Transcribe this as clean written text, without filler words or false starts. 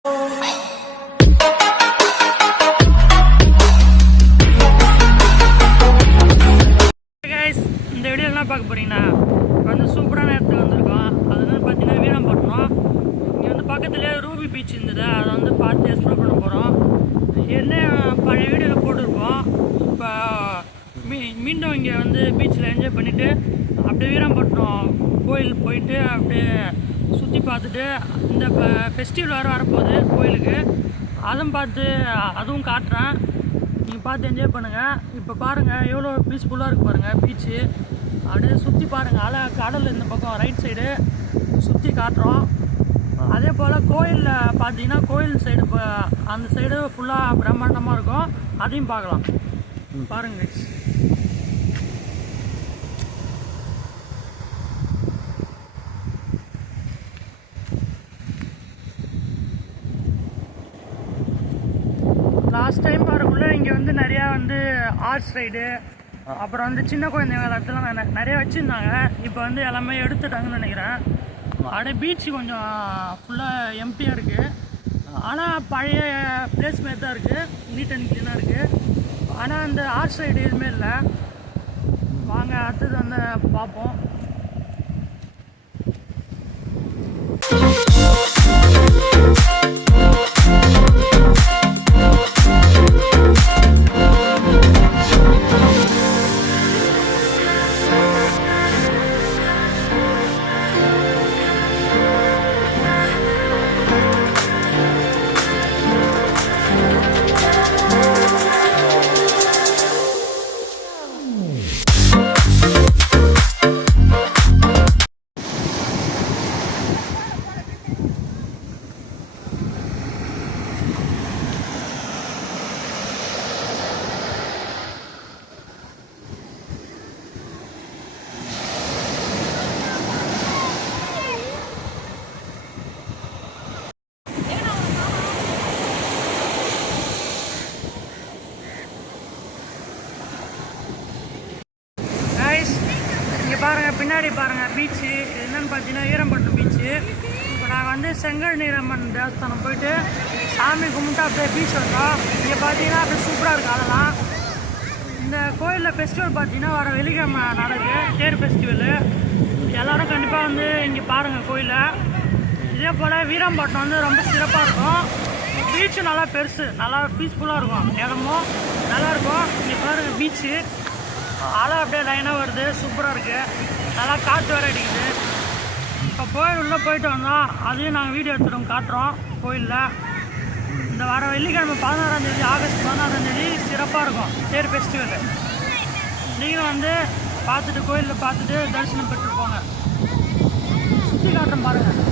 இந்த வீடியோ என்ன பார்க்க போறீங்கன்னா வந்து சூப்பரான இடத்துக்கு வந்திருக்கோம். அது வந்து பார்த்தீங்கன்னா வீராம்பட்டினம். இங்கே வந்து பக்கத்துலேயே ரூபி பீச் இருந்தது, அதை வந்து பார்த்து எக்ஸ்ப்ளோர் பண்ண போகிறோம். என்ன பழைய வீடியோவில் போட்டிருக்கோம். இப்போ மீண்டும் இங்கே வந்து பீச்சில் என்ஜாய் பண்ணிவிட்டு அப்படியே வீராம்பட்டினம் கோயில் போயிட்டு அப்படியே சுற்றி பார்த்துட்டு இந்த ஃபெஸ்டிவல் வேறு வரப்போகுது கோயிலுக்கு, அதுவும் காட்டுறேன். நீங்கள் பார்த்து என்ஜாய் பண்ணுங்கள். இப்போ பாருங்கள் எவ்வளோ பீஸ்ஃபுல்லாக இருக்குது பாருங்கள் பீச்சு. அப்படியே சுற்றி பாருங்கள், கடல் இந்த பக்கம் ரைட் சைடு சுற்றி காட்டுறோம். அதே போல் கோயிலில் பார்த்தீங்கன்னா கோயில் சைடு அந்த சைடு ஃபுல்லாக பிரம்மாண்டமாக இருக்கும், அதையும் பார்க்கலாம். பாருங்கள் லாஸ்ட் டைம் வரக்குள்ளே இங்கே வந்து நிறையா வந்து ஹார்ஸ் ரைடு, அப்புறம் வந்து சின்ன குழந்தைங்க விளையாட்டுலாம் நிறைய வச்சுருந்தாங்க. இப்போ வந்து எல்லாமே எடுத்துட்டாங்கன்னு நினைக்கிறேன். அப்படியே பீச்சு கொஞ்சம் ஃபுல்லாக எம்டியாக இருக்குது. ஆனால் பழைய பிளேஸ் மாரி தான் இருக்குது, நீட் அண்ட் க்ளீனாக இருக்குது. ஆனால் அந்த ஹார்ஸ் ரைடு எதுவுமே இல்லை. வாங்க அடுத்தது வந்து பார்ப்போம். பாருங்கள் பின்னாடி பாருங்கள் பீச்சு. இது என்னென்னு பார்த்தீங்கன்னா வீராம்பட்டினம் பீச்சு. இப்போ நாங்கள் வந்து செங்கல் நீரம்மன் தேவஸ்தானம் போயிட்டு சாமி கும்பிட்டு அப்படியே பீச் வந்தோம். இங்கே பார்த்தீங்கன்னா அப்படியே சூப்பராக இருக்குது. அதெல்லாம் இந்த கோயிலில் ஃபெஸ்டிவல் பார்த்தீங்கன்னா வர வெள்ளிக்கிழமை நடக்குது, தேர் ஃபெஸ்டிவலு. எல்லோரும் கண்டிப்பாக வந்து இங்கே பாருங்கள் கோயிலை. இதே போல் வீராம்பட்டினம் வந்து ரொம்ப சிறப்பாக இருக்கும். பீச்சு நல்லா பெருசு, நல்லா பீஸ்ஃபுல்லாக இருக்கும், இடமும் நல்லாயிருக்கும். இங்கே பாருங்கள் பீச்சு, அலை அப்படியே லைனாக வருது, சூப்பராக இருக்குது. நல்லா காற்று வேறு அடிக்குது. இப்போ கோயில் உள்ளே போயிட்டு வந்தோம், அதையும் நாங்கள் வீடியோ எடுத்துகிட்டு காட்டுறோம். கோயிலில் இந்த வர வெள்ளிக்கிழமை 16ஆம் தேதி, ஆகஸ்ட் 16ஆம் தேதி சிறப்பாக இருக்கும் தேர் ஃபெஸ்டிவலு. நீங்களும் வந்து பார்த்துட்டு கோயிலில் பார்த்துட்டு தரிசனம் பெற்று போங்க. சுற்றி காட்டுறோம் பாருங்கள்.